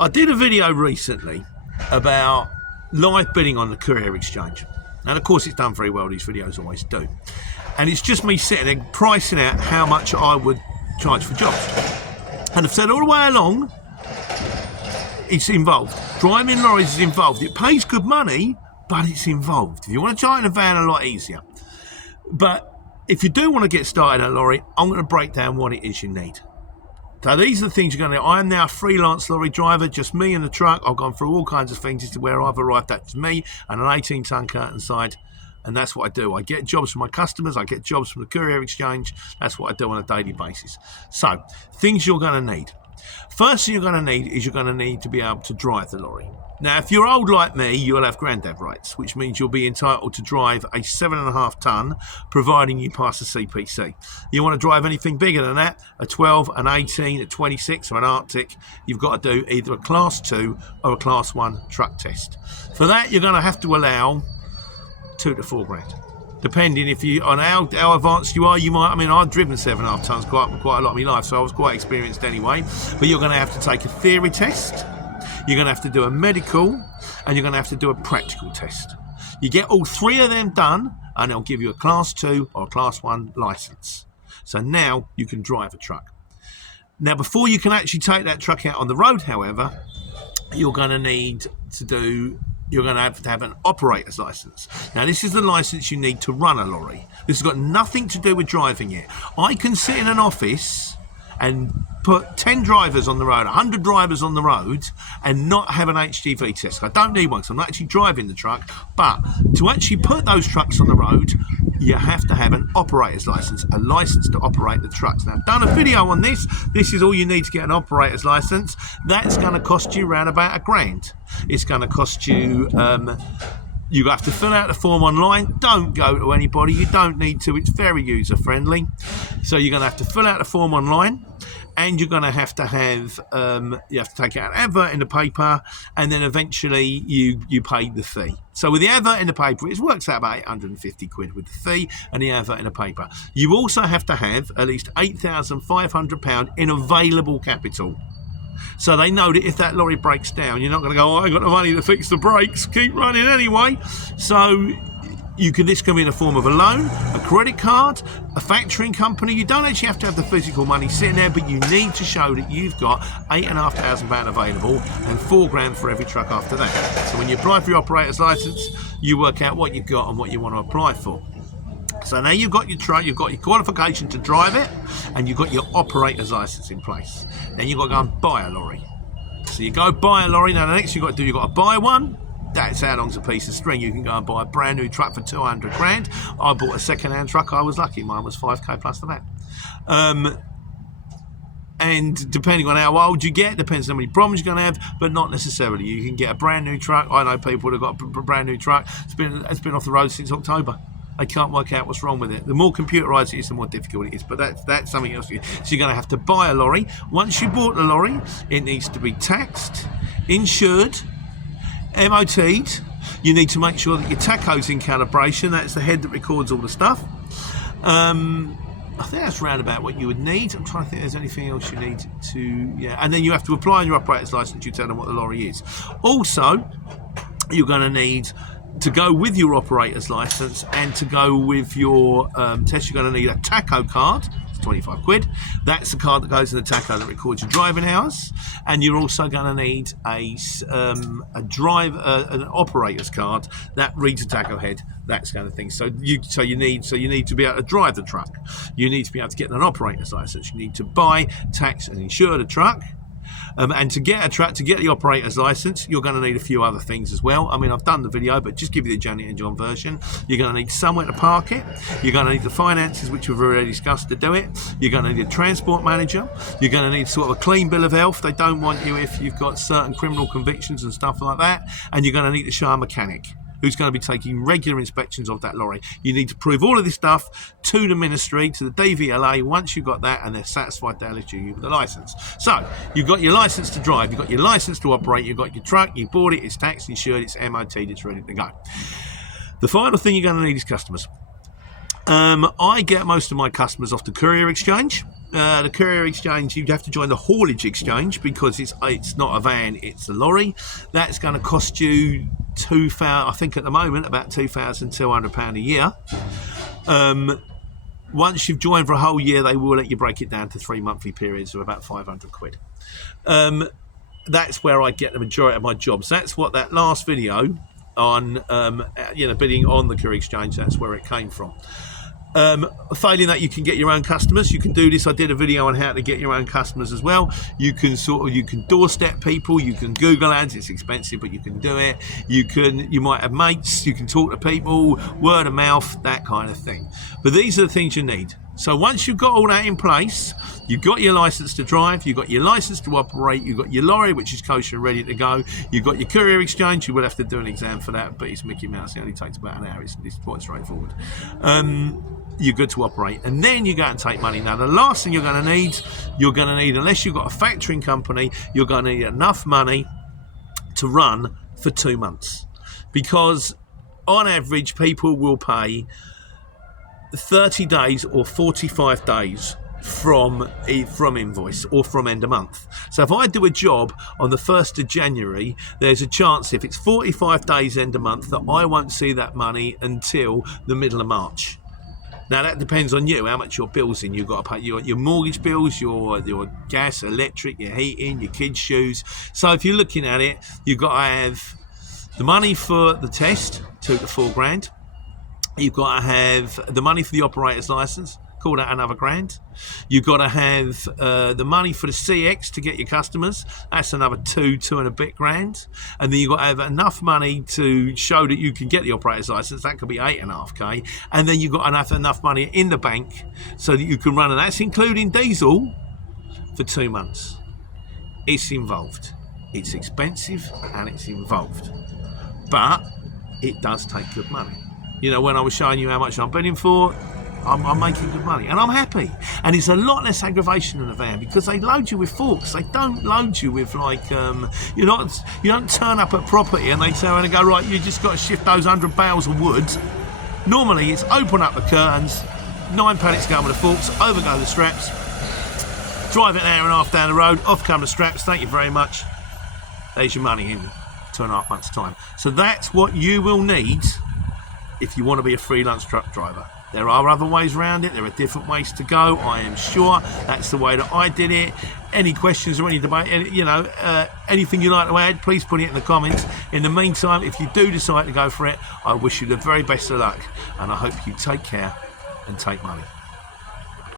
I did a video recently about live bidding on the courier exchange. And of course it's done very well, these videos always do. And it's just me sitting there pricing out how much I would charge for jobs. And I've said all the way along, it's involved. Driving lorries is involved. It pays good money, but it's involved. If you want to try in a van, a lot easier. But if you do want to get started in a lorry, I'm going to break down what it is you need. So these are the things you're going to need. I am now a freelance lorry driver, just me and the truck. I've gone through all kinds of things as to where I've arrived at. It's me and an 18-ton curtain side, and that's what I do. I get jobs from my customers. I get jobs from the courier exchange. That's what I do on a daily basis. So, things you're going to need. First thing you're going to need is you're going to need to be able to drive the lorry. Now, if you're old like me, you'll have granddad rights, which means you'll be entitled to drive a 7.5 tonne, providing you pass the CPC. You want to drive anything bigger than that, a 12, an 18, a 26, or an Arctic, you've got to do either a Class 2 or a Class 1 truck test. For that, you're going to have to allow 2 to 4 grand. Depending if you on how advanced you are, you might. I mean, I've driven 7.5 tonnes quite a lot of my life, so I was quite experienced anyway. But you're going to have to take a theory test. You're going to have to do a medical, and you're going to have to do a practical test. You get all 3 of them done, and they'll give you a Class 2 or a Class 1 licence. So now you can drive a truck. Now, before you can actually take that truck out on the road, however, you're going to need to do. You're going to have an operator's licence. Now, this is the licence you need to run a lorry. This has got nothing to do with driving it. I can sit in an office and put 10 drivers on the road, 100 drivers on the road, and not have an HGV test. I don't need one because I'm not actually driving the truck. But to actually put those trucks on the road, you have to have an operator's licence, a licence to operate the trucks. Now, I've done a video on this. This is all you need to get an operator's licence. That's going to cost you around about £1,000. It's going to cost you... you have to fill out the form online. Don't go to anybody. You don't need to. It's very user friendly. So you're going to have to fill out the form online, and you're going to have you have to take out an advert in the paper, and then eventually you pay the fee. So with the advert in the paper, it works out about 850 quid with the fee and the advert in the paper. You also have to have at least £8,500 in available capital. So they know that if that lorry breaks down, you're not going to go, I got the money to fix the brakes, keep running anyway. So this can be in the form of a loan, a credit card, a factoring company. You don't actually have to have the physical money sitting there, but you need to show that you've got £8,500 available and £4 grand for every truck after that. So when you apply for your operator's licence, you work out what you've got and what you want to apply for. So now you've got your truck, you've got your qualification to drive it, and you've got your operator's licence in place. Then you've got to go and buy a lorry. So you go buy a lorry. Now the next you've got to do, you've got to buy one. That's how long's a piece of string. You can go and buy a brand new truck for 200 grand. I bought a second-hand truck. I was lucky. Mine was 5k plus the VAT. And depending on how old you get, depends on how many problems you're going to have, but not necessarily. You can get a brand new truck. I know people that have got a brand new truck. It's been off the road since October. They can't work out what's wrong with it. The more computerised it is, the more difficult it is. But that's something else. So you're going to have to buy a lorry. Once you bought the lorry, it needs to be taxed, insured, MOT'd. You need to make sure that your tacho's in calibration. That's the head that records all the stuff. I think that's round about what you would need. I'm trying to think if there's anything else you need to... Yeah, and then you have to apply on your operator's licence. You tell them what the lorry is. Also, you're going to need... to go with your operator's licence and to go with your test, you're going to need a tacho card. It's 25 quid. That's the card that goes in the tacho that records your driving hours. And you're also going to need an operator's card that reads a tacho head, that kind of thing. So you need to be able to drive the truck. You need to be able to get an operator's licence. You need to buy, tax, and insure the truck. And to get a truck, to get the operator's licence, you're going to need a few other things as well. I mean, I've done the video, but just give you the Johnny and John version. You're going to need somewhere to park it. You're going to need the finances, which we've already discussed, to do it. You're going to need a transport manager. You're going to need sort of a clean bill of health. They don't want you if you've got certain criminal convictions and stuff like that. And you're going to need to show a mechanic who's going to be taking regular inspections of that lorry. You need to prove all of this stuff to the ministry, to the DVLA. Once you've got that and they're satisfied, they'll issue you with the licence. So, you've got your licence to drive, you've got your licence to operate, you've got your truck, you bought it, it's taxed, insured, it's MOT'd, it's ready to go. The final thing you're going to need is customers. I get most of my customers off the courier exchange. the courier exchange, you'd have to join the haulage exchange because it's not a van, it's a lorry. That's going to cost you I think at the moment about £2,200 a year. Once you've joined for a whole year, they will let you break it down to 3 monthly periods of about 500 quid. That's where I get the majority of my jobs. That's what that last video on bidding on the courier exchange, that's where it came from. Failing that, you can get your own customers. You can do this. I did a video on how to get your own customers as well. You can doorstep people. You can Google ads. It's expensive, but you can do it. You might have mates. You can talk to people, word of mouth, that kind of thing. But these are the things you need. So once you've got all that in place, you've got your license to drive, you've got your license to operate, you've got your lorry, which is kosher and ready to go, you've got your courier exchange. You will have to do an exam for that, but it's Mickey Mouse. It only takes about an hour. It's quite straightforward. You're good to operate, and then you go and take money. Now the last thing you're going to need, unless you've got a factoring company, you're going to need enough money to run for 2 months, because on average people will pay 30 days or 45 days from invoice or from end of month. So if I do a job on the 1st of January, there's a chance if it's 45 days end of month that I won't see that money until the middle of March. Now that depends on you, how much your bills in. You've got to pay your mortgage bills, your gas, electric, your heating, your kids' shoes. So if you're looking at it, you've got to have the money for the test, $2 to $4 grand. You've got to have the money for the operator's license, call that another grand. You've got to have the money for the CX to get your customers, that's another two and a bit grand. And then you've got to have enough money to show that you can get the operator's license, that could be 8.5k. And then you've got enough money in the bank so that you can run, and that's including diesel, for 2 months. It's involved, it's expensive and it's involved, but it does take good money. You know, when I was showing you how much I'm bidding for, I'm making good money and I'm happy. And it's a lot less aggravation in a van because they load you with forks. They don't load you with like, you don't turn up at property and they turn and go, right, you just got to shift those 100 bales of wood. Normally it's open up the curtains, 9 pallets go with the forks, over go the straps, drive it an hour and a half down the road, off come the straps, thank you very much. There's your money in 2.5 months' time. So that's what you will need if you want to be a freelance truck driver. There are other ways around it, there are different ways to go, I am sure. That's the way that I did it. Any questions or any debate, anything you'd like to add, please put it in the comments. In the meantime, if you do decide to go for it, I wish you the very best of luck, and I hope you take care and take money.